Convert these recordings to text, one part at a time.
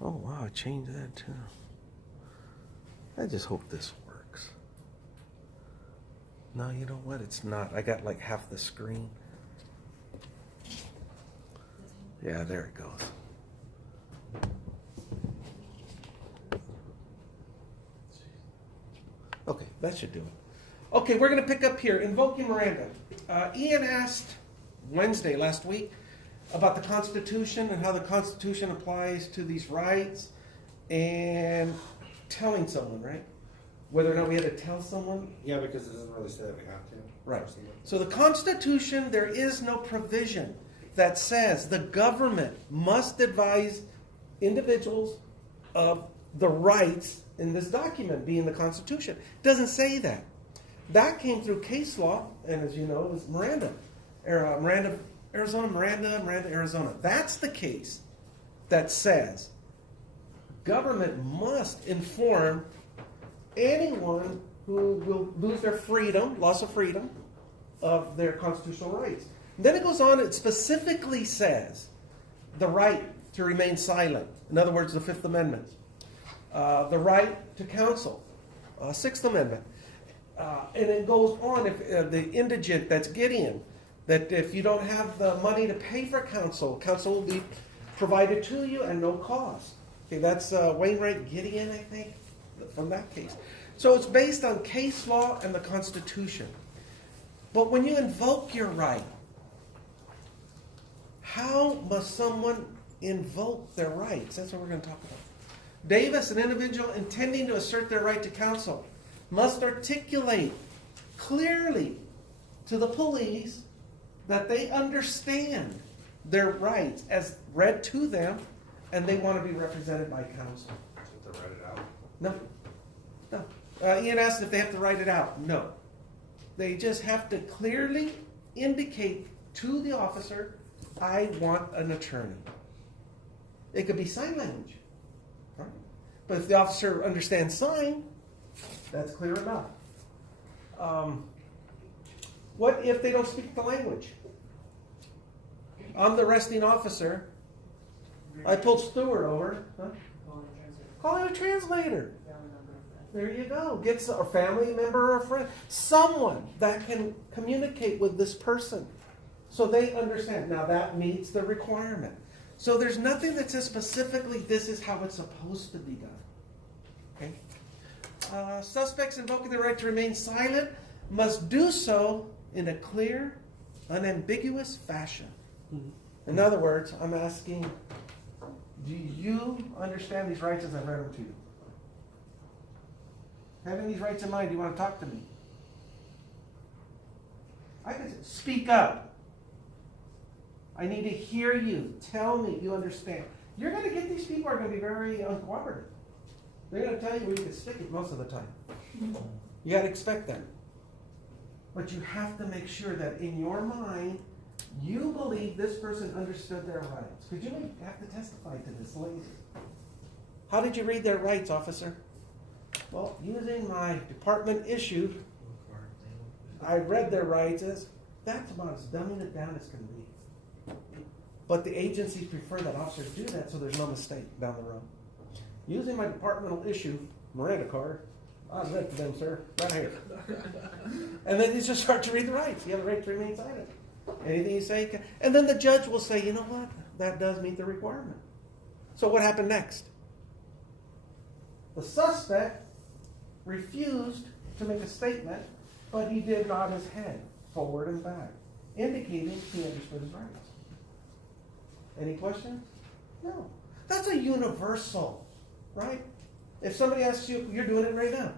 Oh, wow, I changed that too. I just hope this works. No, you know what? It's not. I got like half the screen. Yeah, there it goes. Okay, that should do it. Okay, we're going to pick up here. Invoking Miranda. Ian asked Wednesday last week about the Constitution and how the Constitution applies to these rights and telling someone, right? Whether or not we had to tell someone. Yeah, because it doesn't really say that we have to. Right. So the Constitution, there is no provision that says the government must advise individuals of the rights in this document, being the Constitution. It doesn't say that. That came through case law, and as you know, it was Miranda, Arizona. That's the case that says government must inform anyone who will lose their freedom, loss of freedom, of their constitutional rights. And then it goes on, it specifically says the right to remain silent. In other words, the Fifth Amendment. The right to counsel, Sixth Amendment. And it goes on, if the indigent, that's Gideon, that if you don't have the money to pay for counsel, counsel will be provided to you at no cost. Okay, that's Wainwright Gideon, I think, from that case. So it's based on case law and the Constitution. But when you invoke your right, how must someone invoke their rights? That's what we're going to talk about. Davis, an individual intending to assert their right to counsel, must articulate clearly to the police that they understand their rights as read to them, and they want to be represented by counsel. So to write it out? No. Ian asked if they have to write it out. No. They just have to clearly indicate to the officer, I want an attorney. It could be sign language. Right? But if the officer understands sign, that's clear enough. What if they don't speak the language? I'm the arresting officer. I pulled Stewart over. Huh? Call in a translator. There you go. Get a family member or a friend. Someone that can communicate with this person so they understand. Now that meets the requirement. So there's nothing that says specifically this is how it's supposed to be done. Okay? Suspects invoking the right to remain silent must do so in a clear, unambiguous fashion. In other words, I'm asking, do you understand these rights as I read them to you? Having these rights in mind, do you want to talk to me? I can speak up. I need to hear you. Tell me you understand. You're going to get these people are going to be very uncooperative. They're going to tell you where you can stick it most of the time. You got to expect that. But you have to make sure that in your mind, you believe this person understood their rights. Because you may have to testify to this later. How did you read their rights, officer? Well, using my department issued, I read their rights as, that's about as dumbing it down as can be. But the agencies prefer that officers do that so there's no mistake down the road. Using my departmental issue, Miranda card, I read to them, sir, right here. And then you just start to read the rights. You have the right to remain silent. Anything you say, and then the judge will say, you know what, that does meet the requirement. So what happened next? The suspect refused to make a statement, but he did nod his head forward and back, indicating he understood his rights. Any questions? No. That's a universal, right? If somebody asks you, you're doing it right now.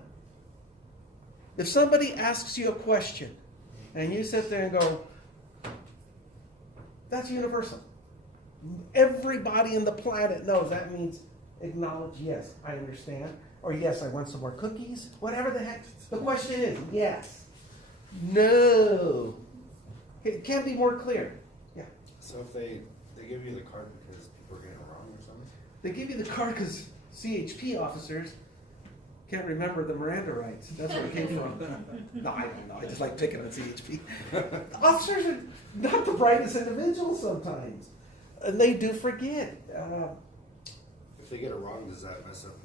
If somebody asks you a question, and you sit there and go, that's universal. Everybody in the planet knows that means acknowledge, yes, I understand. Or yes, I want some more cookies. Whatever the heck. The question is, yes. No. It can't be more clear. Yeah. So if they give you the card because people are getting it wrong or something? They give you the card because CHP officers can't remember the Miranda rights. That's where it came from. No, I don't know. I just like picking on CHP. Officers are not the brightest individuals sometimes. And they do forget. If they get it wrong, does that mess up?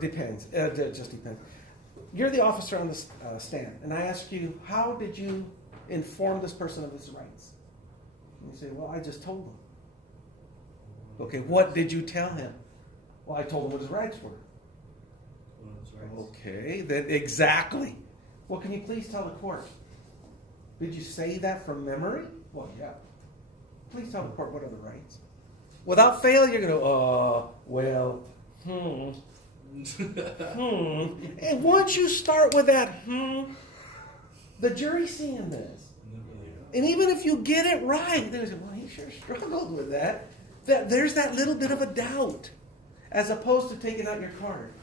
Depends. It just depends. You're the officer on the stand, and I ask you, how did you inform this person of his rights? And you say, well, I just told him. Okay, what did you tell him? Well, I told him what his rights were. Okay, then exactly. Well, can you please tell the court? Did you say that from memory? Well, yeah. Please tell the court what are the rights. Without fail, you're going to, And once you start with that, the jury's seeing this. And even if you get it right, they say, well, he sure struggled with that. There's that little bit of a doubt, as opposed to taking out your card.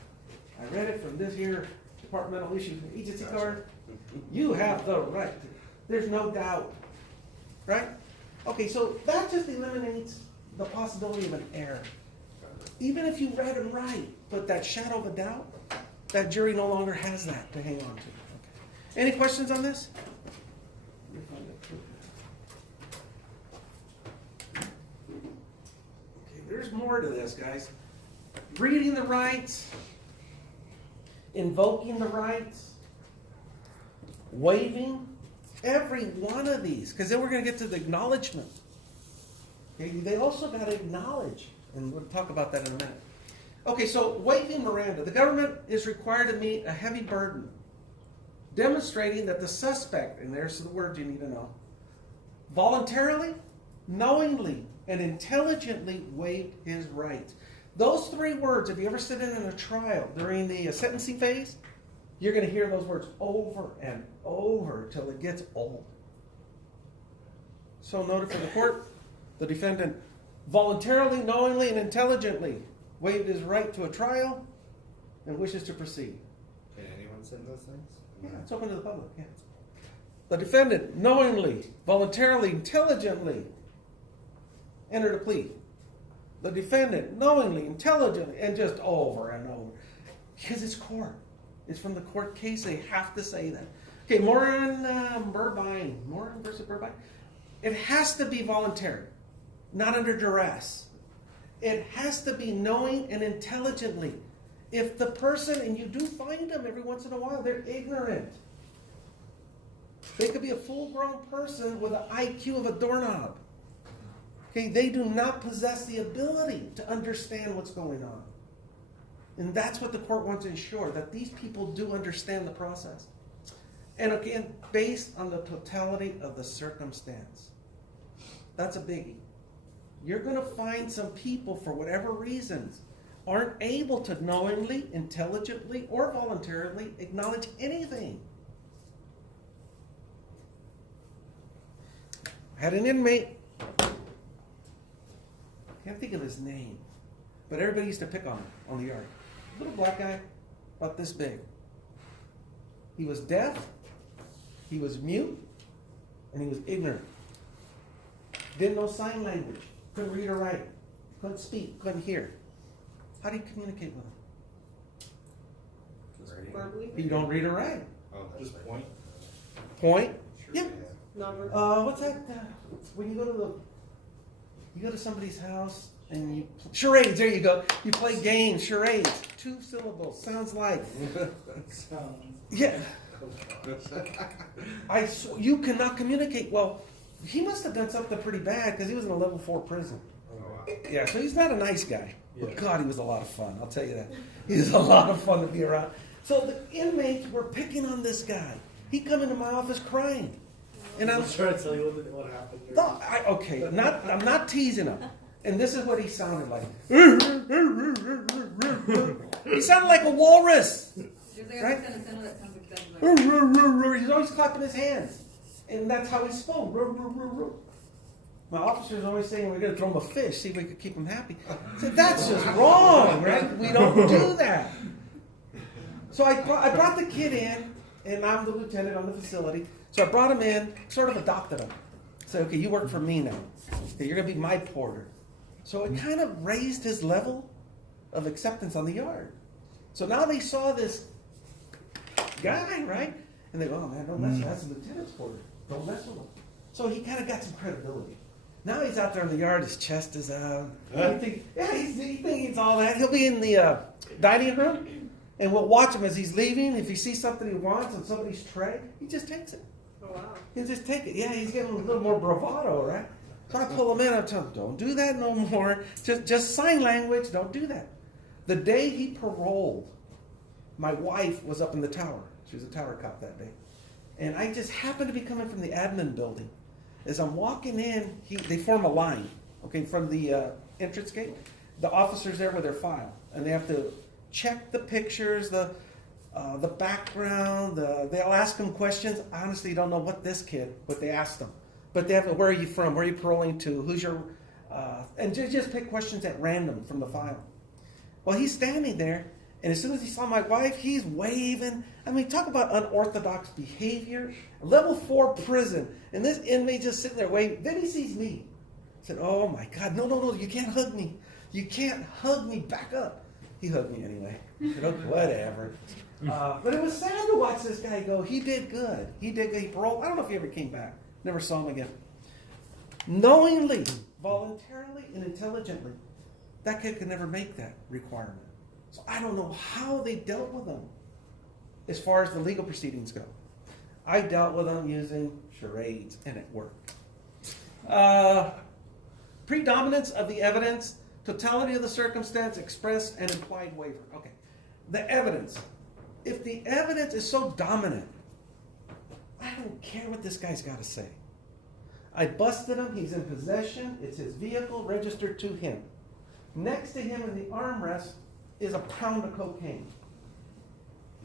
I read it from this here departmental issue agency card. You have the right. There's no doubt. Right? Okay, so that just eliminates the possibility of an error. Even if you read them right, but that shadow of a doubt, that jury no longer has that to hang on to. Okay. Any questions on this? Okay, there's more to this, guys. Reading the rights, invoking the rights, waiving, every one of these, because then we're going to get to the acknowledgement. Okay, they also got to acknowledge, and we'll talk about that in a minute. Okay, so waiving Miranda. The government is required to meet a heavy burden, demonstrating that the suspect, and there's the word you need to know, voluntarily, knowingly, and intelligently waived his rights. Those three words, if you ever sit in a trial during the sentencing phase, you're going to hear those words over and over till it gets old. So noted for the court, the defendant voluntarily, knowingly, and intelligently waived his right to a trial and wishes to proceed. Can anyone send those things? Yeah, it's open to the public. Yeah. The defendant knowingly, voluntarily, intelligently entered a plea. The defendant knowingly, intelligently, and just over and over. Because it's court. It's from the court case. They have to say that. Okay, Morin versus Burbine. It has to be voluntary, not under duress. It has to be knowing and intelligently. If the person, and you do find them every once in a while, they're ignorant. They could be a full-grown person with an IQ of a doorknob. Okay, they do not possess the ability to understand what's going on. And that's what the court wants to ensure, that these people do understand the process. And again, based on the totality of the circumstance. That's a biggie. You're going to find some people, for whatever reasons, aren't able to knowingly, intelligently, or voluntarily acknowledge anything. I had an inmate, can't think of his name, but everybody used to pick on him on the yard. Little black guy, about this big. He was deaf, he was mute, and he was ignorant. Didn't know sign language, couldn't read or write, couldn't speak, couldn't hear. How do you communicate with him? Verbally? You don't read or write. Oh, that's Just right. point. Point? Sure, Yeah. Non-verbal? What's that? When you go to somebody's house and you charades. There you go. You play games, charades. 2 syllables. Sounds like. Yeah. You cannot communicate. Well, he must have done something pretty bad because he was in a level 4 prison. Oh, wow. Yeah, so he's not a nice guy. But Yeah. God, he was a lot of fun. I'll tell you that. He was a lot of fun to be around. So the inmates were picking on this guy. He come into my office crying. And I'm trying to tell you what happened. no, I'm not teasing him. And this is what he sounded like. He sounded like a walrus. Right? He's always clapping his hands. And that's how he spoke. My officers always saying we're going to throw him a fish, see if we could keep him happy. I said, that's just wrong, right? We don't do that. So I brought the kid in, and I'm the lieutenant on the facility. So I brought him in, sort of adopted him. Said, okay, you work for me now. Okay, you're going to be my porter. So it kind of raised his level of acceptance on the yard. So now they saw this guy, right? And they go, oh man, don't mess with him. That's the lieutenant's porter. Don't mess with him. So he kind of got some credibility. Now he's out there in the yard, his chest is out. He thinks he's all that. He'll be in the dining room, and we'll watch him as he's leaving. If he sees something he wants on somebody's tray, he just takes it. Oh, wow. He'll just take it. Yeah, he's getting a little more bravado, right? So I pull him in, I tell him, don't do that no more. Just sign language, don't do that. The day he paroled, my wife was up in the tower. She was a tower cop that day. And I just happened to be coming from the admin building. As I'm walking in, they form a line, okay, from the entrance gate. The officers there with their file, and they have to check the pictures, the background. They'll ask him questions. I honestly don't know what they asked him, but they have, where are you from? Where are you paroling to? Who's your, and just pick questions at random from the file. Well, he's standing there, and as soon as he saw my wife, he's waving. I mean, talk about unorthodox behavior. Level 4 prison. And this inmate just sitting there waving. Then he sees me. I said, oh my God, no, you can't hug me. You can't hug me, back up. He hugged me anyway. I said, okay, whatever. But it was sad to watch this guy go. He did good. He paroled. I don't know if he ever came back. Never saw him again. Knowingly, voluntarily, and intelligently, that kid could never make that requirement. So I don't know how they dealt with him as far as the legal proceedings go. I dealt with them using charades, and it worked. Predominance of the evidence, totality of the circumstance, express and implied waiver. Okay. The evidence. If the evidence is so dominant, I don't care what this guy's got to say. I busted him. He's in possession. It's his vehicle registered to him. Next to him in the armrest is a pound of cocaine.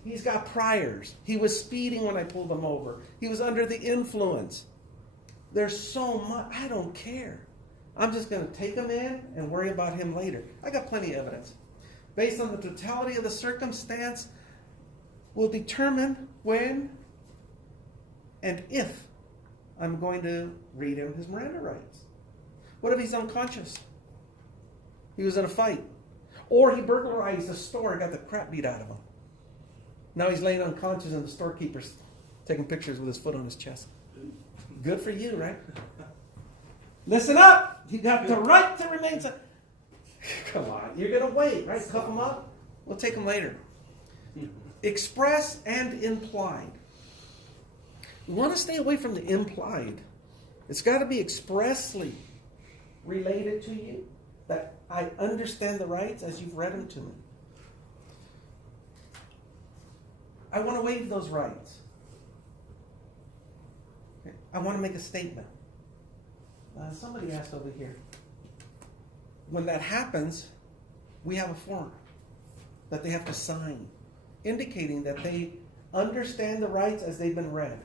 He's got priors. He was speeding when I pulled him over. He was under the influence. There's so much. I don't care. I'm just going to take him in and worry about him later. I got plenty of evidence. Based on the totality of the circumstance, will determine when and if I'm going to read him his Miranda rights. What if he's unconscious? He was in a fight. Or he burglarized a store and got the crap beat out of him. Now he's laying unconscious and the storekeeper's taking pictures with his foot on his chest. Good for you, right? Listen up! You got the right to remain silent. Come on, you're going to wait, right? Cuff him up? We'll take him later. Express and implied. You want to stay away from the implied. It's got to be expressly related to you, that I understand the rights as you've read them to me. I want to waive those rights. Okay. I want to make a statement. Somebody asked over here. When that happens, we have a form that they have to sign, indicating that they understand the rights as they've been read.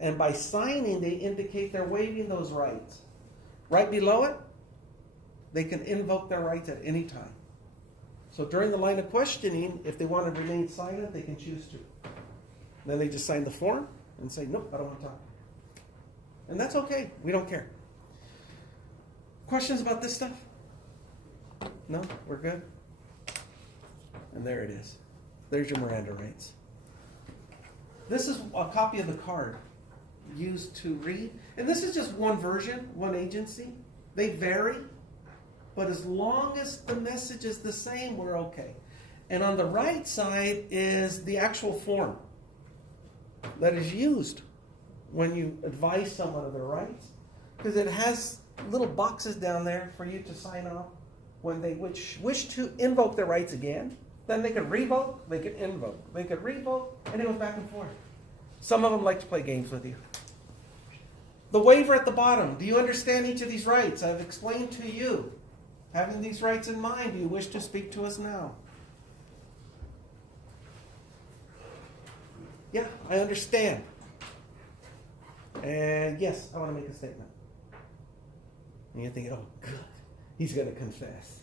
And by signing, they indicate they're waiving those rights. Right below it, they can invoke their rights at any time. So during the line of questioning, if they want to remain silent, they can choose to. Then they just sign the form and say, nope, I don't want to talk. And that's okay. We don't care. Questions about this stuff? No? We're good? And there it is. There's your Miranda rights. This is a copy of the card used to read. And this is just one version, one agency. They vary. But as long as the message is the same, we're okay. And on the right side is the actual form that is used when you advise someone of their rights. Because it has little boxes down there for you to sign off when they wish to invoke their rights again. Then they could revoke, they could invoke, they could revoke, and it goes back and forth. Some of them like to play games with you. The waiver at the bottom. Do you understand each of these rights? I've explained to you. Having these rights in mind, do you wish to speak to us now? Yeah, I understand. And yes, I want to make a statement. And you're thinking, oh, good. He's going to confess.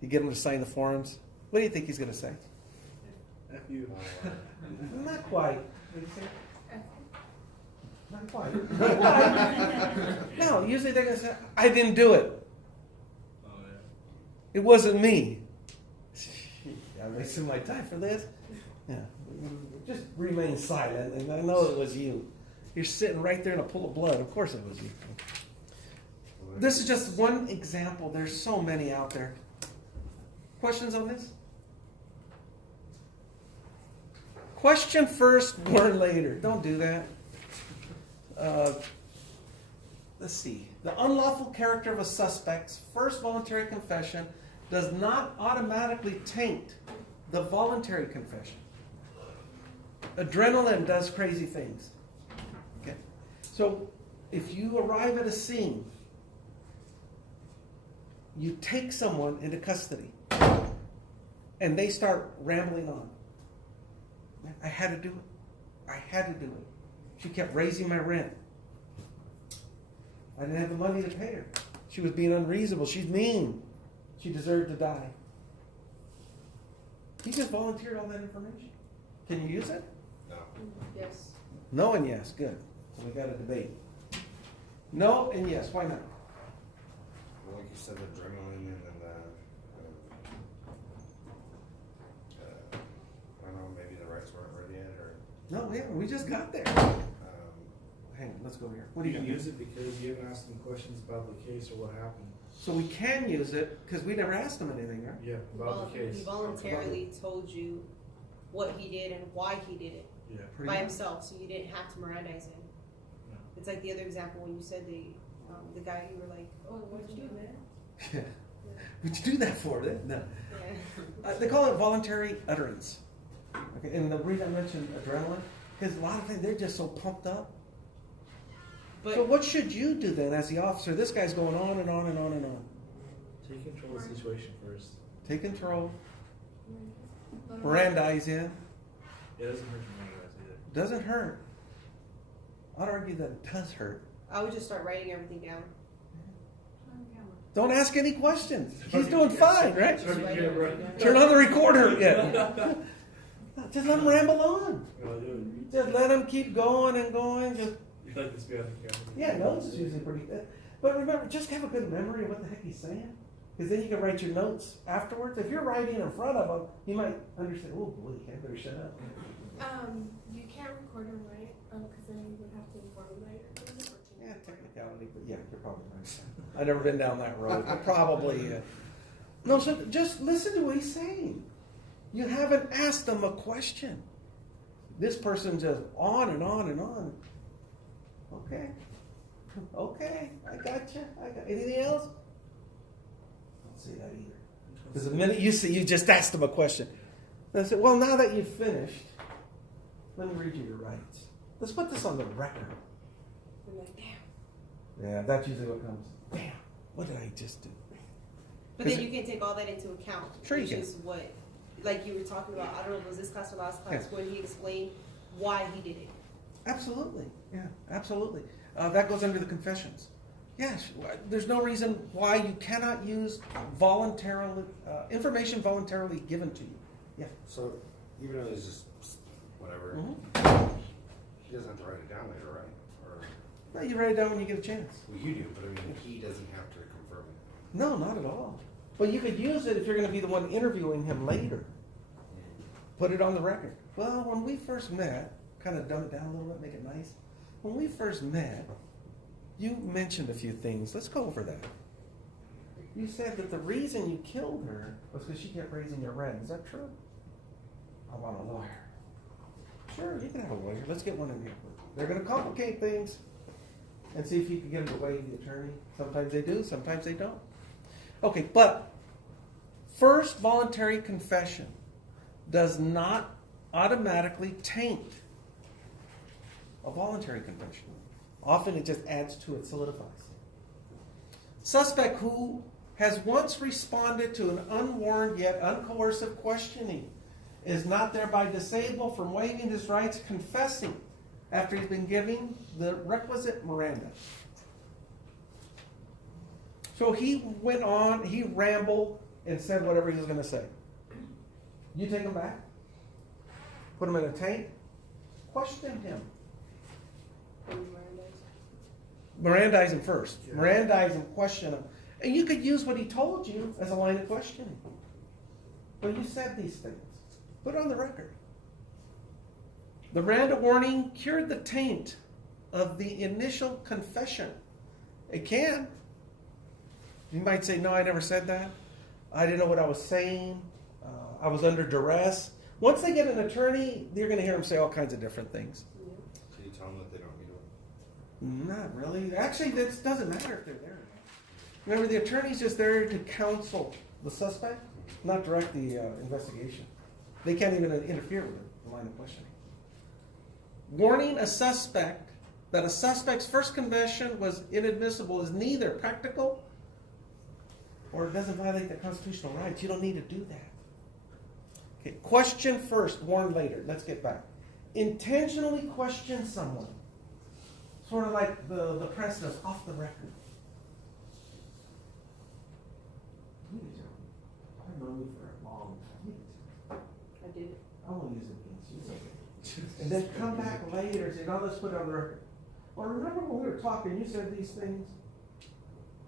You get him to sign the forms. What do you think he's going to say? F you. Not quite. What do you say? Not quite. Not quite. No, usually they're going to say, I didn't do it. It wasn't me. I'm wasting my time for this. Yeah. Just remain silent, and I know it was you. You're sitting right there in a pool of blood. Of course it was you. This is just one example. There's so many out there. Questions on this? Question first, learn later. Don't do that. Let's see. The unlawful character of a suspect's first voluntary confession does not automatically taint the voluntary confession. Adrenaline does crazy things. Okay. So if you arrive at a scene, you take someone into custody and they start rambling on. I had to do it. I had to do it. She kept raising my rent. I didn't have the money to pay her. She was being unreasonable. She's mean. She deserved to die. He just volunteered all that information. Can you use it? No. Yes. No and yes. Good. So we got a debate. No and yes. Why not? Well, like you said, adrenaline and then I don't know, maybe the rights weren't ready yet, or No, yeah, we just got there. Hang on, let's go here. What do You you can got? use it because you haven't asked them questions about the case or what happened. So we can use it because we never asked him anything, right? Yeah, about the case. He voluntarily told you what he did and why he did it Yeah. Pretty by much. himself, so you didn't have to Mirandize him. No. It's like the other example when you said the guy, you were like, "Oh, what did you do, man?" Yeah. What'd you do that for? No. Yeah. They call it voluntary utterance. Okay, and the reason I mentioned adrenaline, because a lot of things, they're just so pumped up. But So what should you do then as the officer? This guy's going on and on and on and on. Take control of the situation first. Take control. Mirandize in. It doesn't hurt your mind either. Doesn't hurt. I'd argue that it does hurt. I would just start writing everything down. Don't ask any questions. He's doing fine, right? Just write everything down. Turn on the recorder. Yeah. Just let him ramble on. No, do it. Just let him keep going and going. Just You like this behind the camera? yeah, notes is usually pretty good. But remember, just have a good memory of what the heck he's saying. Because then you can write your notes afterwards. If you're writing in front of him, you might understand, oh boy, I better shut up. You can't record them, right? Because then you would have to inform them later. Yeah, technicality, but yeah, you're probably right. I've never been down that road, but probably. No, so just listen to what he's saying. You haven't asked him a question. This person just on and on and on. Okay. Okay, I got you. Anything else? Don't say that either. Because the minute you see, you just asked him a question. And I said, well, now that you've finished, let me read you your rights. Let's put this on the record. I'm like, damn. Yeah, that's usually what comes. Damn, what did I just do? But then you can take all that into account. Sure you which can. is what, like you were talking about, I don't know if it was this class or last class, Yeah. when he explained why he did it. Absolutely. Yeah, absolutely. That goes under the confessions. Yes, there's no reason why you cannot use voluntarily information voluntarily given to you. Yeah. so even though it's just whatever, Mm-hmm. he doesn't have to write it down later, right? Or No, you write it down when you get a chance. well, you do, but I mean, he doesn't have to confirm it. No, not at all. But you could use it if you're going to be the one interviewing him later. Put it on the record. Well, when we first met, kind of dumb it down a little bit, make it nice. When we first met, you mentioned a few things. Let's go over that. You said that the reason you killed her was because she kept raising your rent. Is that true? I want a lawyer. Sure, you can have a lawyer. Let's get one in here. They're going to complicate things and see if you can get them to waive the attorney. Sometimes they do, sometimes they don't. Okay, but first voluntary confession does not automatically taint a voluntary confession. Often it just adds to it, solidifies. Suspect who has once responded to an unwarned yet uncoercive questioning is not thereby disabled from waiving his rights confessing after he's been given the requisite Miranda. So he went on, he rambled and said whatever he was going to say. You take him back, put him in a tank, question him. Mirandize him first. Yeah. Mirandize him, question him. And you could use what he told you as a line of questioning. But you said these things. Put it on the record. The Miranda warning cured the taint of the initial confession. It can. You might say, no, I never said that. I didn't know what I was saying. I was under duress. Once they get an attorney, you're going to hear them say all kinds of different things. So you tell them that they don't need one. Not really. Actually, this doesn't matter if they're there. Remember, the attorney's just there to counsel the suspect, not direct the investigation. They can't even interfere with the line of questioning. Warning a suspect that a suspect's first confession was inadmissible is neither practical or it doesn't violate their constitutional rights. You don't need to do that. Okay, question first, warn later. Let's get back. Intentionally question someone. Sort of like the press does, off the record. I've known you for a long time. I did it. I won't use it against you. It's okay. And then come back later and say, no, let's put it on the record. Well, remember when we were talking, you said these things?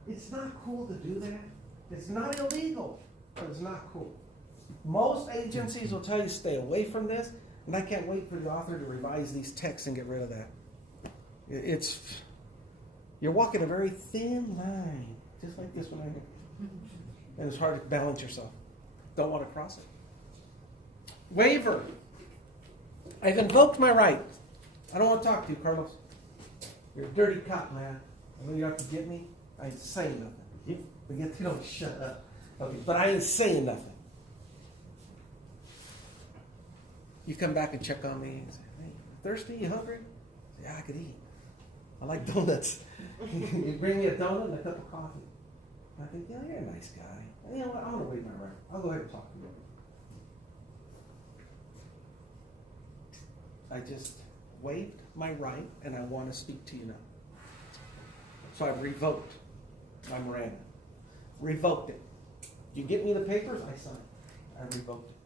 It's not cool to do that. It's not illegal, but it's not cool. Most agencies will tell you stay away from this, and I can't wait for the author to revise these texts and get rid of that. You're walking a very thin line, just like this one right here. And it's hard to balance yourself. Don't want to cross it. Waiver. I've invoked my right. I don't want to talk to you, Carlos. You're a dirty cop, man. I know you have to get me. I ain't saying nothing. But yet you don't shut up. Okay, but I ain't saying nothing. You come back and check on me and say, hey, thirsty? You hungry? Yeah, I could eat. I like donuts. You bring me a donut and a cup of coffee. I think, yeah, you're a nice guy. And you know what? I'm going to waive my right. I'll go ahead and talk to you. I just waived my right, and I want to speak to you now. So I've revoked my Miranda. Revoked it. You get me the papers, I sign. I revoked it.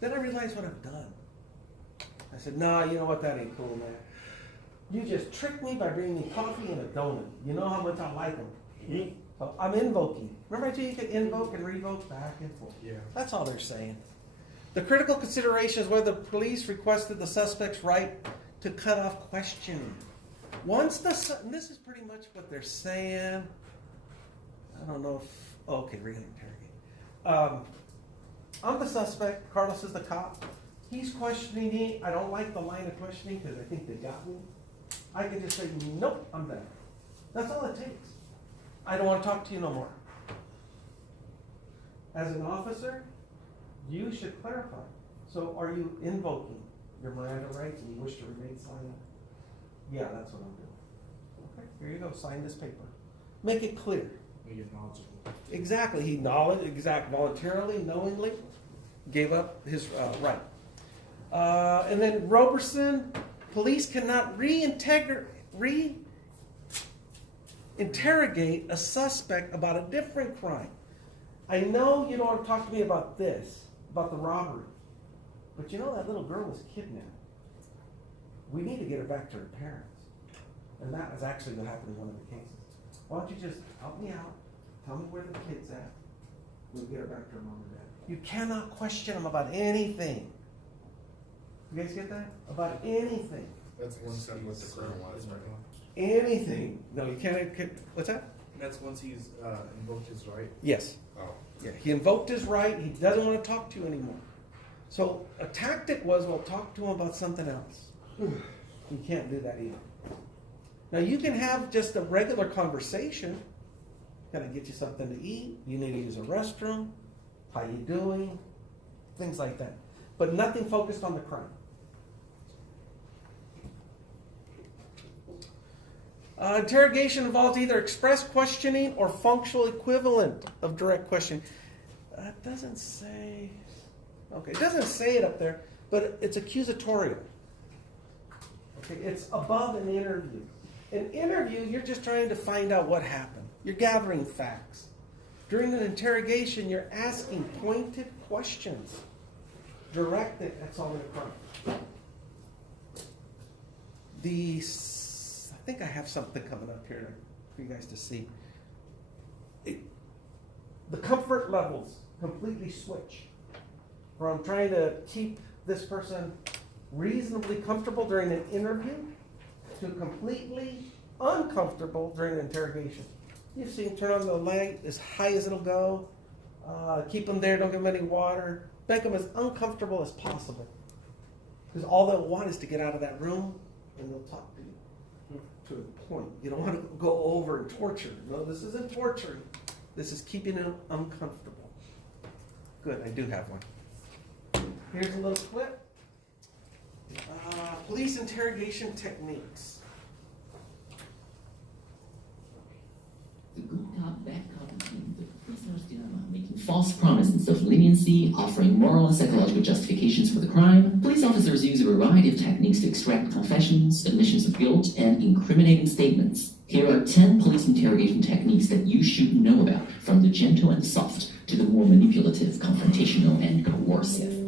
Then I realized what I've done. I said, nah, you know what? That ain't cool, man. You just tricked me by bringing me coffee and a donut. You know how much I like them. So I'm invoking. Remember I told you you could invoke and revoke back and forth? Yeah. That's all they're saying. The critical consideration is whether the police requested the suspect's right to cut off questioning. Once and this is pretty much what they're saying. I don't know if, okay, we're going to interrogate. I'm the suspect. Carlos is the cop. He's questioning me. I don't like the line of questioning because I think they got me. I can just say, nope, I'm done. That's all it takes. I don't want to talk to you no more. As an officer, you should clarify. So are you invoking your Miranda rights and you wish to remain silent? Yeah, that's what I'm doing. Okay, here you go. Sign this paper. Make it clear. Make it knowledgeable. Exactly. He voluntarily, knowingly gave up his right. And then Roberson, police cannot reinterrogate a suspect about a different crime. I know you don't want to talk to me about this, about the robbery. But you know that little girl was kidnapped. We need to get her back to her parents. And that is actually what happened in one of the cases. Why don't you just help me out, tell me where the kid's at, we'll get her back to her mom and dad. You cannot question them about anything. You guys get that? About anything. That's one step what the current one is right now. Anything. No, you can't. What's that? That's once he's invoked his right. Yes. Oh. Yeah, he invoked his right. He doesn't want to talk to you anymore. So a tactic was, well, talk to him about something else. You can't do that either. Now you can have just a regular conversation. Gotta get you something to eat. You need to use a restroom. How you doing? Things like that. But nothing focused on the crime. Interrogation involves either express questioning or functional equivalent of direct questioning. It doesn't say. Okay, it doesn't say it up there, but it's accusatorial. Okay, it's above an interview. An interview, you're just trying to find out what happened. You're gathering facts. During an interrogation, you're asking pointed questions. Directed at solving a crime. I think I have something coming up here for you guys to see. The comfort levels completely switch from trying to keep this person reasonably comfortable during an interview to completely uncomfortable during an interrogation. You've seen turn on the light as high as it'll go. Keep them there, don't give them any water. Make them as uncomfortable as possible. Because all they'll want is to get out of that room and they'll talk to you to a point. You don't want to go over and torture. No, this isn't torturing. This is keeping them uncomfortable. Good, I do have one. Here's a little clip. Police interrogation techniques. The good cop, bad cop routine, the prisoner's dilemma, making false promises of leniency, offering moral and psychological justifications for the crime. Police officers use a variety of techniques to extract confessions, admissions of guilt, and incriminating statements. Here are 10 police interrogation techniques that you should know about, from the gentle and soft to the more manipulative, confrontational, and coercive.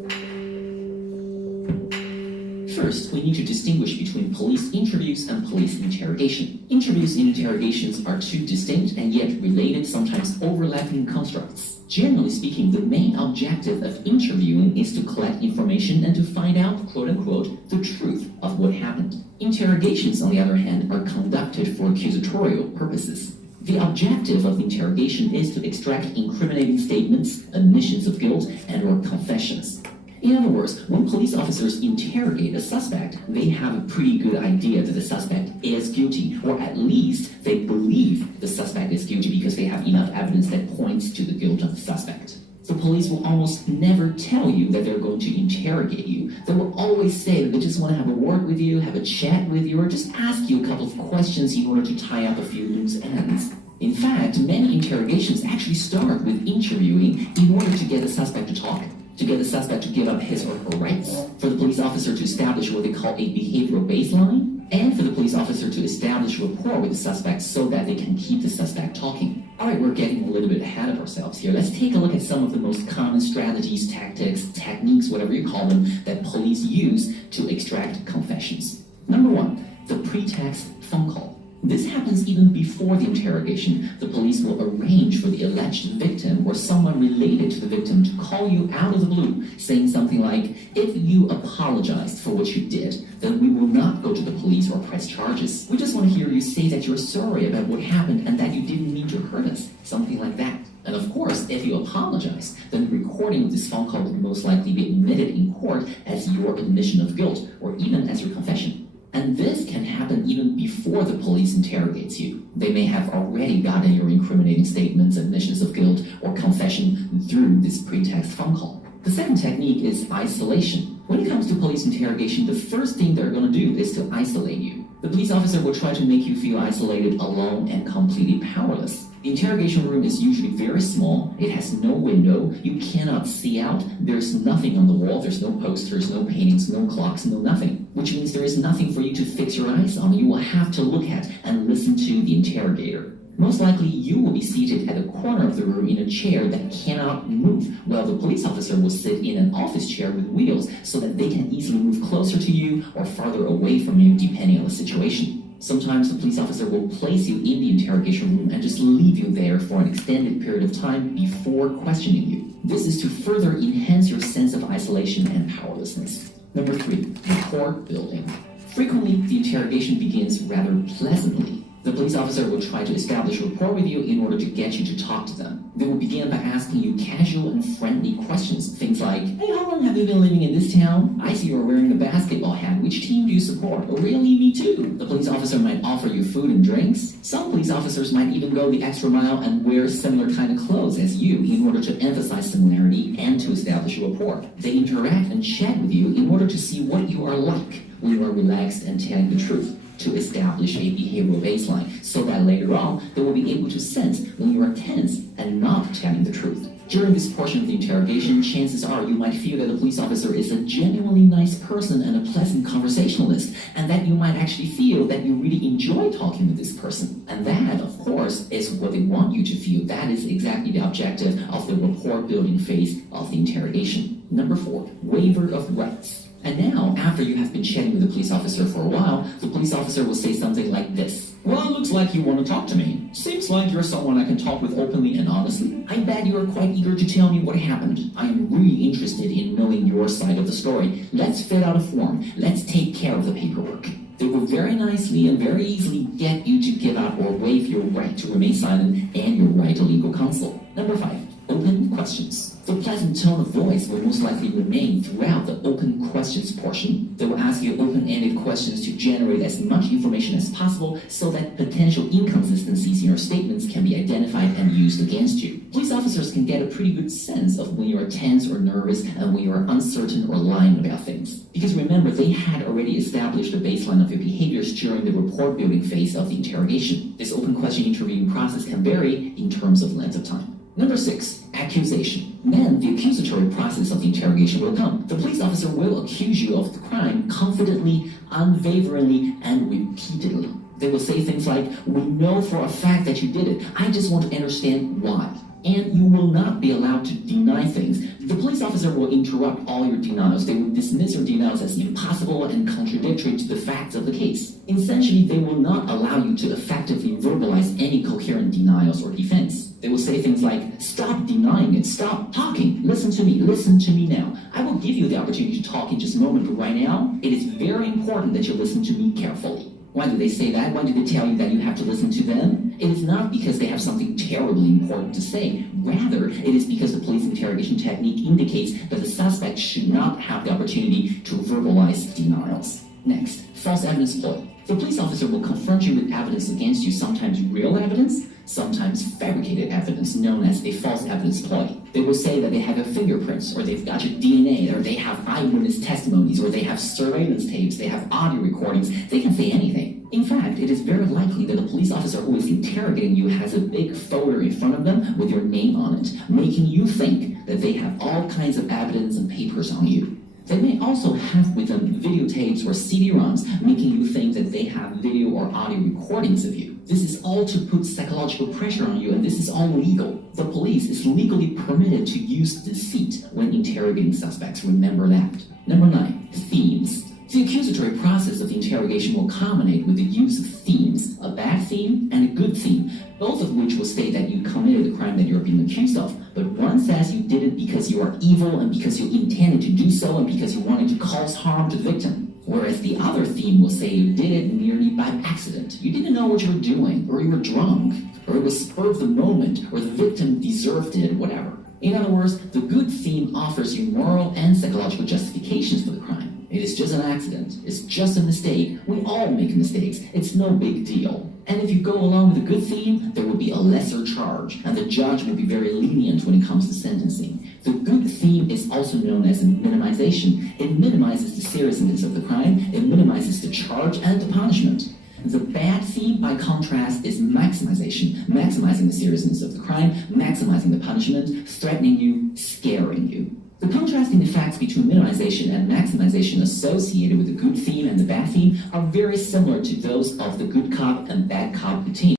First, we need to distinguish between police interviews and police interrogation. Interviews and interrogations are two distinct and yet related, sometimes overlapping constructs. Generally speaking, the main objective of interviewing is to collect information and to find out, quote-unquote, the truth of what happened. Interrogations, on the other hand, are conducted for accusatorial purposes. The objective of the interrogation is to extract incriminating statements, admissions of guilt, and/or confessions. In other words, when police officers interrogate a suspect, they have a pretty good idea that the suspect is guilty, or at least they believe the suspect is guilty because they have enough evidence that points to the guilt of the suspect. The police will almost never tell you that they're going to interrogate you. They will always say that they just want to have a word with you, have a chat with you, or just ask you a couple of questions in order to tie up a few loose ends. In fact, many interrogations actually start with interviewing in order to get the suspect to talk, to get the suspect to give up his or her rights, for the police officer to establish what they call a behavioral baseline, and for the police officer to establish rapport with the suspect so that they can keep the suspect talking. Alright, we're getting a little bit ahead of ourselves here. Let's take a look at some of the most common strategies, tactics, techniques, whatever you call them, that police use to extract confessions. Number 1, the pretext phone call. This happens even before the interrogation. The police will arrange for the alleged victim or someone related to the victim to call you out of the blue, saying something like, if you apologized for what you did, then we will not go to the police or press charges. We just want to hear you say that you're sorry about what happened and that you didn't mean to hurt us. Something like that. And of course, if you apologize, then the recording of this phone call will most likely be admitted in court as your admission of guilt, or even as your confession. And this can happen even before the police interrogates you. They may have already gotten your incriminating statements, admissions of guilt, or confession through this pretext phone call. The second technique is isolation. When it comes to police interrogation, the first thing they're going to do is to isolate you. The police officer will try to make you feel isolated, alone, and completely powerless. The interrogation room is usually very small. It has no window. You cannot see out. There's nothing on the wall. There's no posters, no paintings, no clocks, no nothing. Which means there is nothing for you to fix your eyes on. You will have to look at and listen to the interrogator. Most likely, you will be seated at the corner of the room in a chair that cannot move, while the police officer will sit in an office chair with wheels so that they can easily move closer to you or farther away from you depending on the situation. Sometimes the police officer will place you in the interrogation room and just leave you there for an extended period of time before questioning you. This is to further enhance your sense of isolation and powerlessness. Number 3, rapport building. Frequently, the interrogation begins rather pleasantly. The police officer will try to establish rapport with you in order to get you to talk to them. They will begin by asking you casual and friendly questions. Things like, hey, how long have you been living in this town? I see you're wearing a basketball hat. Which team do you support? Oh, really? Me too. The police officer might offer you food and drinks. Some police officers might even go the extra mile and wear similar kind of clothes as you in order to emphasize similarity and to establish a rapport. They interact and chat with you in order to see what you are like when you are relaxed and telling the truth, to establish a behavioral baseline, so that later on, they will be able to sense when you are tense and not telling the truth. During this portion of the interrogation, chances are you might feel that the police officer is a genuinely nice person and a pleasant conversationalist, and that you might actually feel that you really enjoy talking with this person. And that, of course, is what they want you to feel. That is exactly the objective of the rapport-building phase of the interrogation. Number 4, waiver of rights. And now, after you have been chatting with the police officer for a while, the police officer will say something like this. Well, it looks like you want to talk to me. Seems like you're someone I can talk with openly and honestly. I bet you are quite eager to tell me what happened. I am really interested in knowing your side of the story. Let's fill out a form. Let's take care of the paperwork. They will very nicely and very easily get you to give up or waive your right to remain silent and your right to legal counsel. Number 5. Open questions. The pleasant tone of voice will most likely remain throughout the open questions portion. They will ask you open-ended questions to generate as much information as possible so that potential inconsistencies in your statements can be identified and used against you. Police officers can get a pretty good sense of when you are tense or nervous and when you are uncertain or lying about things. Because remember, they had already established a baseline of your behaviors during the report building phase of the interrogation. This open question interviewing process can vary in terms of length of time. Number 6, accusation. Then the accusatory process of the interrogation will come. The police officer will accuse you of the crime confidently, unwaveringly, and repeatedly. They will say things like, "We know for a fact that you did it. I just want to understand why." And you will not be allowed to deny things. The police officer will interrupt all your denials. They will dismiss your denials as impossible and contradictory to the facts of the case. Essentially, they will not allow you to effectively verbalize any coherent denials or defense. They will say things like, "Stop denying it, stop talking, listen to me now. I will give you the opportunity to talk in just a moment, but right now, it is very important that you listen to me carefully." Why do they say that? Why do they tell you that you have to listen to them? It is not because they have something terribly important to say. Rather, it is because the police interrogation technique indicates that the suspect should not have the opportunity to verbalize denials. Next, false evidence ploy. The police officer will confront you with evidence against you, sometimes real evidence, sometimes fabricated evidence known as a false evidence ploy. They will say that they have your fingerprints, or they've got your DNA, or they have eyewitness testimonies, or they have surveillance tapes, they have audio recordings. They can say anything. In fact, it is very likely that the police officer who is interrogating you has a big folder in front of them with your name on it, making you think that they have all kinds of evidence and papers on you. They may also have with them videotapes or CD-ROMs, making you think that they have video or audio recordings of you. This is all to put psychological pressure on you, and this is all legal. The police is legally permitted to use deceit when interrogating suspects. Remember that. Number 9, themes. The accusatory process of the interrogation will culminate with the use of themes, a bad theme and a good theme, both of which will state that you committed the crime that you're being accused of. But one says you did it because you are evil and because you intended to do so and because you wanted to cause harm to the victim. Whereas the other theme will say you did it merely by accident. You didn't know what you were doing, or you were drunk, or it was spur of the moment, or the victim deserved it, whatever. In other words, the good theme offers you moral and psychological justifications for the crime. It is just an accident. It's just a mistake. We all make mistakes. It's no big deal. And if you go along with a good theme, there will be a lesser charge, and the judge will be very lenient when it comes to sentencing. The good theme is also known as minimization. It minimizes the seriousness of the crime, it minimizes the charge and the punishment. The bad theme, by contrast, is maximization, maximizing the seriousness of the crime, maximizing the punishment, threatening you, scaring you. The contrasting effects between minimization and maximization associated with the good theme and the bad theme are very similar to those of the good cop and bad cop routine.